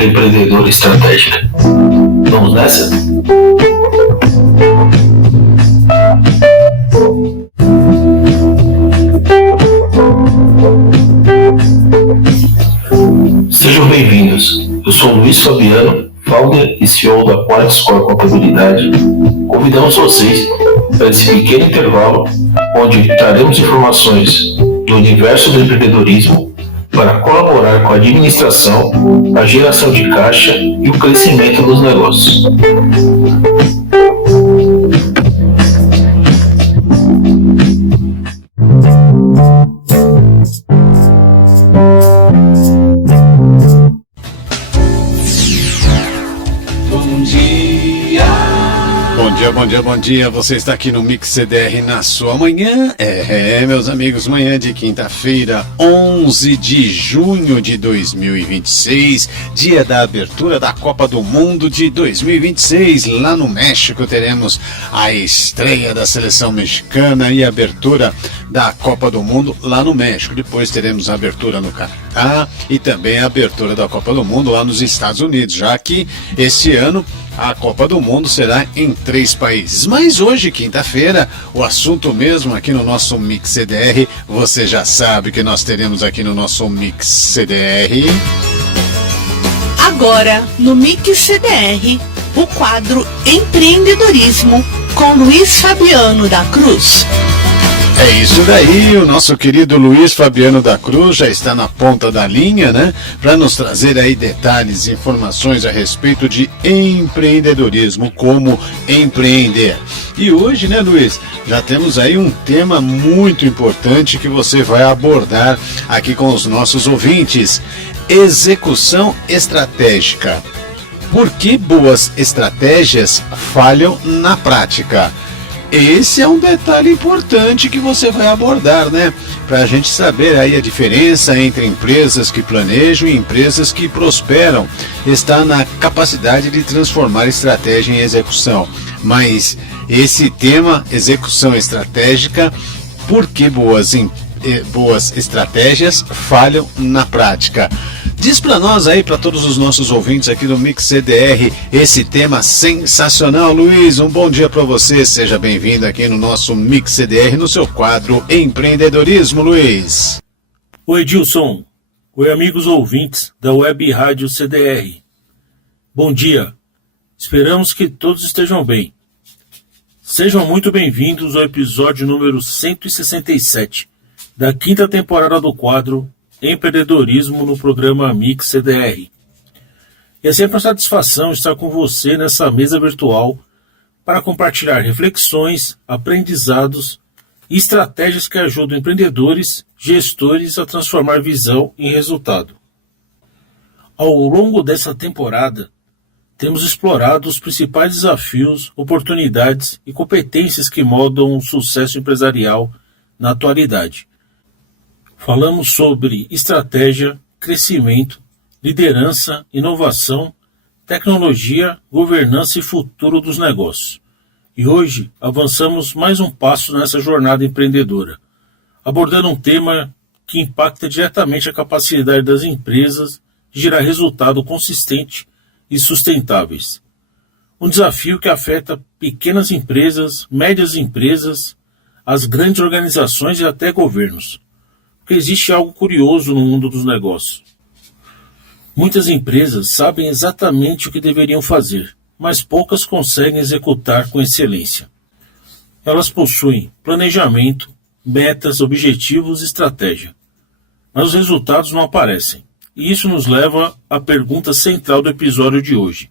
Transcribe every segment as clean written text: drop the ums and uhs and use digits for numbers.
Dinâmica Empreendedora Estratégica. Vamos nessa? Sejam bem-vindos. Eu sou Luiz Fabiano, founder e CEO da QualityScore Contabilidade. Convidamos vocês para esse pequeno intervalo, onde traremos informações do universo do empreendedorismo para colaborar com a administração, a geração de caixa e o crescimento dos negócios. Bom dia, você está aqui no Mix CDR na sua manhã, meus amigos, manhã de quinta-feira, 11 de junho de 2026, dia da abertura da Copa do Mundo de 2026, lá no México teremos a estreia da seleção mexicana e a abertura da Copa do Mundo lá no México, depois teremos a abertura no Canadá e também a abertura da Copa do Mundo lá nos Estados Unidos, já que esse ano a Copa do Mundo será em 3 países. Mas hoje, quinta-feira, o assunto mesmo aqui no nosso Mix CDR, você já sabe que nós teremos aqui no nosso Mix CDR. Agora, no Mix CDR, o quadro Empreendedorismo com Luiz Fabiano da Cruz. É isso daí, o nosso querido Luiz Fabiano da Cruz já está na ponta da linha, né? Para nos trazer aí detalhes e informações a respeito de empreendedorismo, como empreender. E hoje, né, Luiz, já temos aí um tema muito importante que você vai abordar aqui com os nossos ouvintes: execução estratégica. Por que boas estratégias falham na prática? Esse é um detalhe importante que você vai abordar, né? Para a gente saber aí a diferença entre empresas que planejam e empresas que prosperam. Está na capacidade de transformar estratégia em execução. Mas esse tema, execução estratégica, por que boas estratégias falham na prática? Diz para nós aí, para todos os nossos ouvintes aqui do Mix CDR, esse tema sensacional. Luiz, um bom dia para você, seja bem-vindo aqui no nosso Mix CDR, no seu quadro Empreendedorismo, Luiz. Oi, Edilson. Oi, amigos ouvintes da Web Rádio CDR. Bom dia. Esperamos que todos estejam bem. Sejam muito bem-vindos ao episódio número 167 da 5ª temporada do quadro Empreendedorismo no programa Mix CDR. E é sempre uma satisfação estar com você nessa mesa virtual para compartilhar reflexões, aprendizados e estratégias que ajudam empreendedores, gestores a transformar visão em resultado. Ao longo dessa temporada, temos explorado os principais desafios, oportunidades e competências que moldam o sucesso empresarial na atualidade. Falamos sobre estratégia, crescimento, liderança, inovação, tecnologia, governança e futuro dos negócios. E hoje avançamos mais um passo nessa jornada empreendedora, abordando um tema que impacta diretamente a capacidade das empresas de gerar resultado consistente e sustentáveis. Um desafio que afeta pequenas empresas, médias empresas, as grandes organizações e até governos. Porque existe algo curioso no mundo dos negócios. Muitas empresas sabem exatamente o que deveriam fazer, mas poucas conseguem executar com excelência. Elas possuem planejamento, metas, objetivos e estratégia, mas os resultados não aparecem. E isso nos leva à pergunta central do episódio de hoje.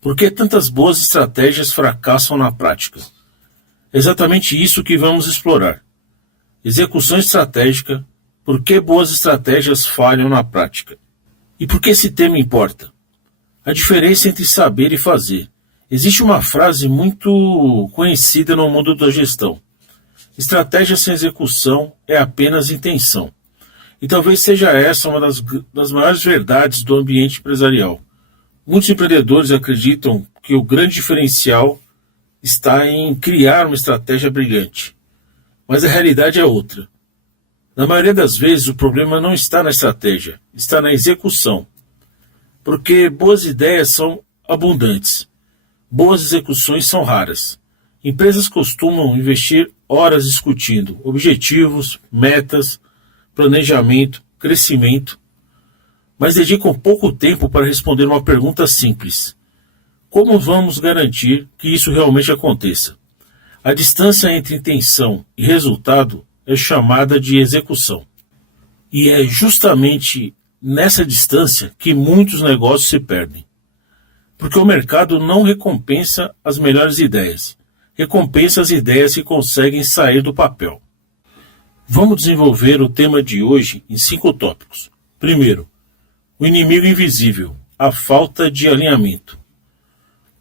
Por que tantas boas estratégias fracassam na prática? É exatamente isso que vamos explorar. Execução estratégica, por que boas estratégias falham na prática? E por que esse tema importa? A diferença entre saber e fazer. Existe uma frase muito conhecida no mundo da gestão. Estratégia sem execução é apenas intenção. E talvez seja essa uma das maiores verdades do ambiente empresarial. Muitos empreendedores acreditam que o grande diferencial está em criar uma estratégia brilhante. Mas a realidade é outra. Na maioria das vezes, o problema não está na estratégia, está na execução. Porque boas ideias são abundantes, boas execuções são raras. Empresas costumam investir horas discutindo objetivos, metas, planejamento, crescimento, mas dedicam pouco tempo para responder uma pergunta simples: como vamos garantir que isso realmente aconteça? A distância entre intenção e resultado é chamada de execução. E é justamente nessa distância que muitos negócios se perdem. Porque o mercado não recompensa as melhores ideias, recompensa as ideias que conseguem sair do papel. Vamos desenvolver o tema de hoje em 5 tópicos. Primeiro, o inimigo invisível, a falta de alinhamento.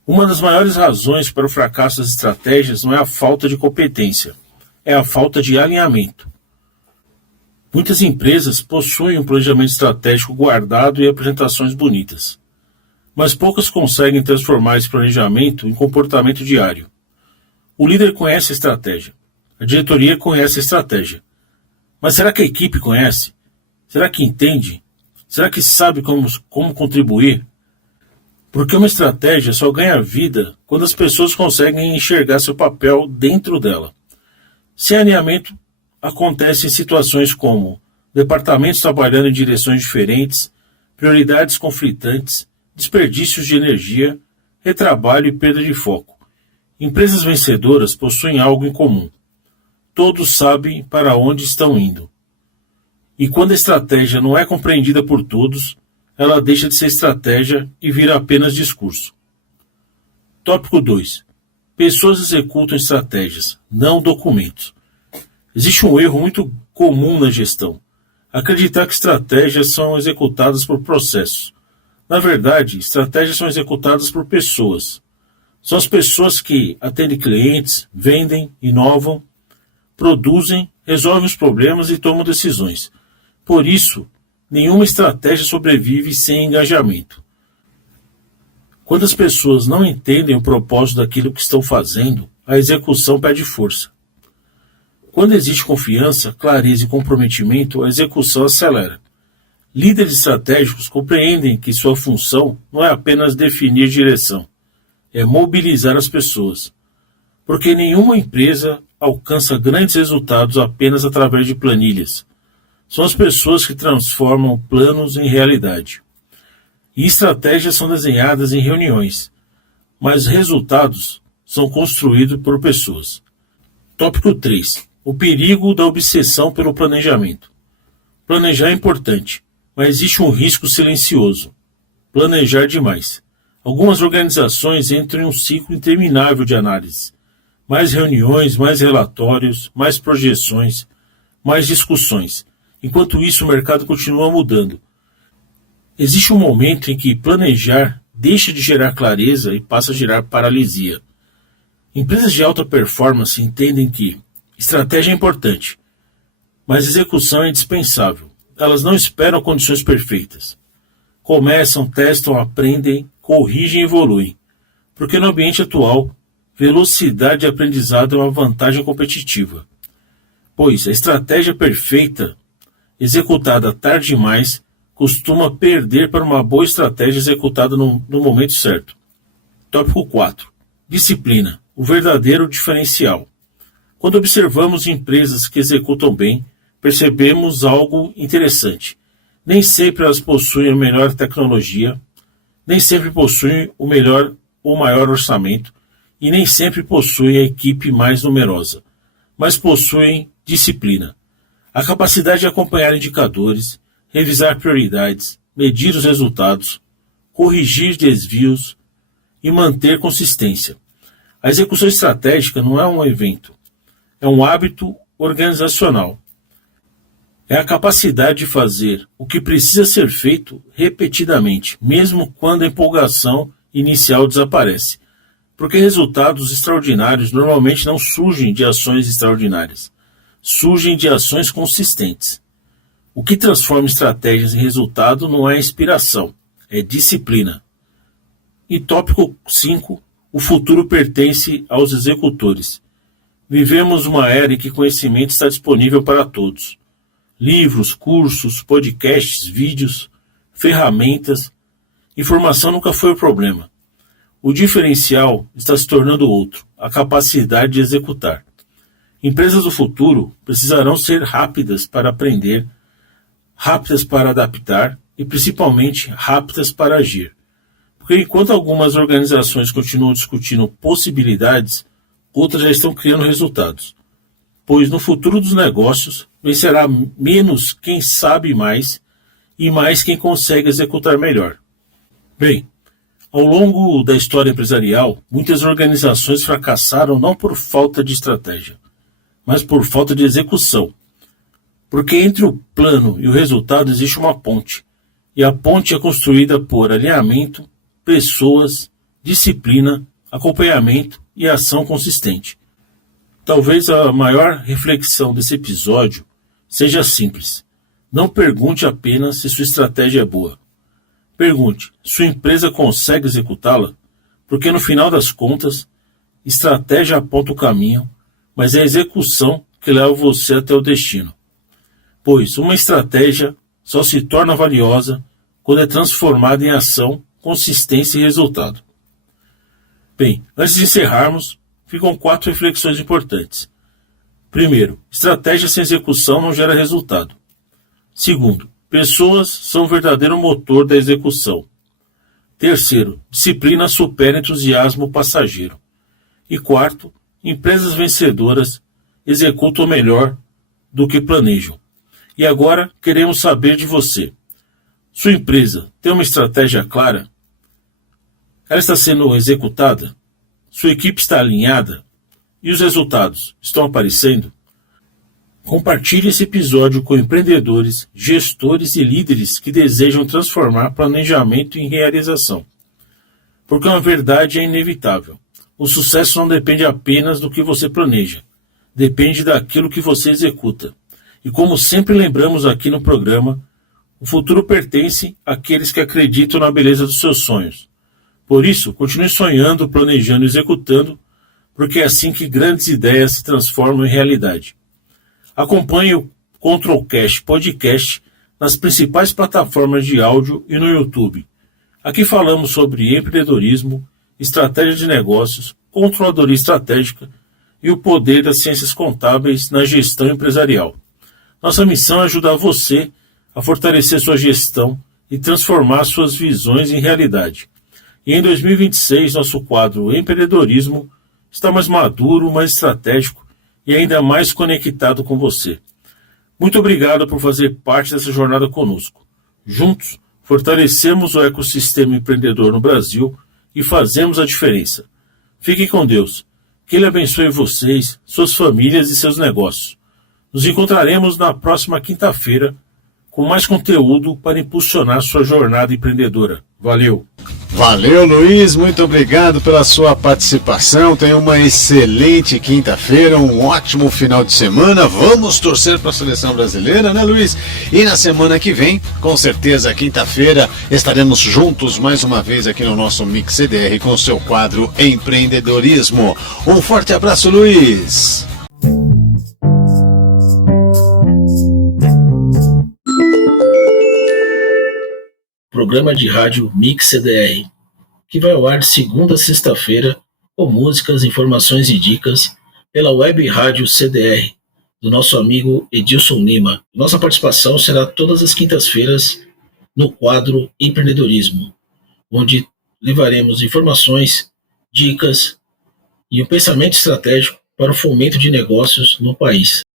Uma das maiores razões para o fracasso das estratégias não é a falta de competência, é a falta de alinhamento. Muitas empresas possuem um planejamento estratégico guardado e apresentações bonitas, mas poucas conseguem transformar esse planejamento em comportamento diário. O líder conhece a estratégia, a diretoria conhece a estratégia, mas será que a equipe conhece? Será que entende? Será que sabe como contribuir? Porque uma estratégia só ganha vida quando as pessoas conseguem enxergar seu papel dentro dela. Sem alinhamento, acontece em situações como departamentos trabalhando em direções diferentes, prioridades conflitantes, desperdícios de energia, retrabalho e perda de foco. Empresas vencedoras possuem algo em comum. Todos sabem para onde estão indo. E quando a estratégia não é compreendida por todos, ela deixa de ser estratégia e vira apenas discurso. Tópico 2. Pessoas executam estratégias, não documentos. Existe um erro muito comum na gestão: acreditar que estratégias são executadas por processos. Na verdade, estratégias são executadas por pessoas. São as pessoas que atendem clientes, vendem, inovam, produzem, resolvem os problemas e tomam decisões. Por isso, nenhuma estratégia sobrevive sem engajamento. Quando as pessoas não entendem o propósito daquilo que estão fazendo, a execução perde força. Quando existe confiança, clareza e comprometimento, a execução acelera. Líderes estratégicos compreendem que sua função não é apenas definir direção, é mobilizar as pessoas. Porque nenhuma empresa alcança grandes resultados apenas através de planilhas. São as pessoas que transformam planos em realidade. E estratégias são desenhadas em reuniões, mas resultados são construídos por pessoas. Tópico 3. O perigo da obsessão pelo planejamento. Planejar é importante, mas existe um risco silencioso: planejar demais. Algumas organizações entram em um ciclo interminável de análise. Mais reuniões, mais relatórios, mais projeções, mais discussões. Enquanto isso, o mercado continua mudando. Existe um momento em que planejar deixa de gerar clareza e passa a gerar paralisia. Empresas de alta performance entendem que estratégia é importante, mas execução é indispensável. Elas não esperam condições perfeitas. Começam, testam, aprendem, corrigem e evoluem. Porque no ambiente atual, velocidade de aprendizado é uma vantagem competitiva. Pois a estratégia perfeita, executada tarde demais, costuma perder para uma boa estratégia executada no momento certo. Tópico 4. Disciplina, o verdadeiro diferencial. Quando observamos empresas que executam bem, percebemos algo interessante. Nem sempre elas possuem a melhor tecnologia, nem sempre possuem o melhor ou maior orçamento, e nem sempre possuem a equipe mais numerosa, mas possuem disciplina. A capacidade de acompanhar indicadores, revisar prioridades, medir os resultados, corrigir desvios e manter consistência. A execução estratégica não é um evento, é um hábito organizacional. É a capacidade de fazer o que precisa ser feito repetidamente, mesmo quando a empolgação inicial desaparece. Porque resultados extraordinários normalmente não surgem de ações extraordinárias, surgem de ações consistentes. O que transforma estratégias em resultado não é inspiração, é disciplina. E tópico 5, o futuro pertence aos executores. Vivemos uma era em que conhecimento está disponível para todos. Livros, cursos, podcasts, vídeos, ferramentas. Informação nunca foi o problema. O diferencial está se tornando outro, a capacidade de executar. Empresas do futuro precisarão ser rápidas para aprender, rápidas para adaptar e principalmente rápidas para agir. Porque enquanto algumas organizações continuam discutindo possibilidades, outras já estão criando resultados. Pois no futuro dos negócios vencerá menos quem sabe mais e mais quem consegue executar melhor. Bem, ao longo da história empresarial, muitas organizações fracassaram não por falta de estratégia, mas por falta de execução. Porque entre o plano e o resultado existe uma ponte, e a ponte é construída por alinhamento, pessoas, disciplina, acompanhamento e ação consistente. Talvez a maior reflexão desse episódio seja simples. Não pergunte apenas se sua estratégia é boa. Pergunte, sua empresa consegue executá-la? Porque no final das contas, estratégia aponta o caminho, mas é a execução que leva você até o destino. Pois uma estratégia só se torna valiosa quando é transformada em ação, consistência e resultado. Bem, antes de encerrarmos, ficam 4 reflexões importantes. Primeiro, estratégia sem execução não gera resultado. Segundo, pessoas são o verdadeiro motor da execução. Terceiro, disciplina supera entusiasmo passageiro. E quarto, empresas vencedoras executam melhor do que planejam. E agora queremos saber de você. Sua empresa tem uma estratégia clara? Ela está sendo executada? Sua equipe está alinhada? E os resultados estão aparecendo? Compartilhe esse episódio com empreendedores, gestores e líderes que desejam transformar planejamento em realização. Porque uma verdade é inevitável. O sucesso não depende apenas do que você planeja. Depende daquilo que você executa. E como sempre lembramos aqui no programa, o futuro pertence àqueles que acreditam na beleza dos seus sonhos. Por isso, continue sonhando, planejando e executando, porque é assim que grandes ideias se transformam em realidade. Acompanhe o Controlcast Podcast nas principais plataformas de áudio e no YouTube. Aqui falamos sobre empreendedorismo, estratégia de negócios, controladoria estratégica e o poder das ciências contábeis na gestão empresarial. Nossa missão é ajudar você a fortalecer sua gestão e transformar suas visões em realidade. E em 2026, nosso quadro Empreendedorismo está mais maduro, mais estratégico e ainda mais conectado com você. Muito obrigado por fazer parte dessa jornada conosco. Juntos, fortalecemos o ecossistema empreendedor no Brasil e fazemos a diferença. Fiquem com Deus. Que Ele abençoe vocês, suas famílias e seus negócios. Nos encontraremos na próxima quinta-feira com mais conteúdo para impulsionar sua jornada empreendedora. Valeu! Valeu, Luiz, muito obrigado pela sua participação. Tenha uma excelente quinta-feira, um ótimo final de semana. Vamos torcer para a seleção brasileira, né, Luiz? E na semana que vem, com certeza, quinta-feira, estaremos juntos mais uma vez aqui no nosso Mix CDR com o seu quadro Empreendedorismo. Um forte abraço, Luiz! Programa de rádio Mix CDR, que vai ao ar de segunda a sexta-feira com músicas, informações e dicas pela web rádio CDR, do nosso amigo Edilson Lima. Nossa participação será todas as quintas-feiras no quadro Empreendedorismo, onde levaremos informações, dicas e um pensamento estratégico para o fomento de negócios no país.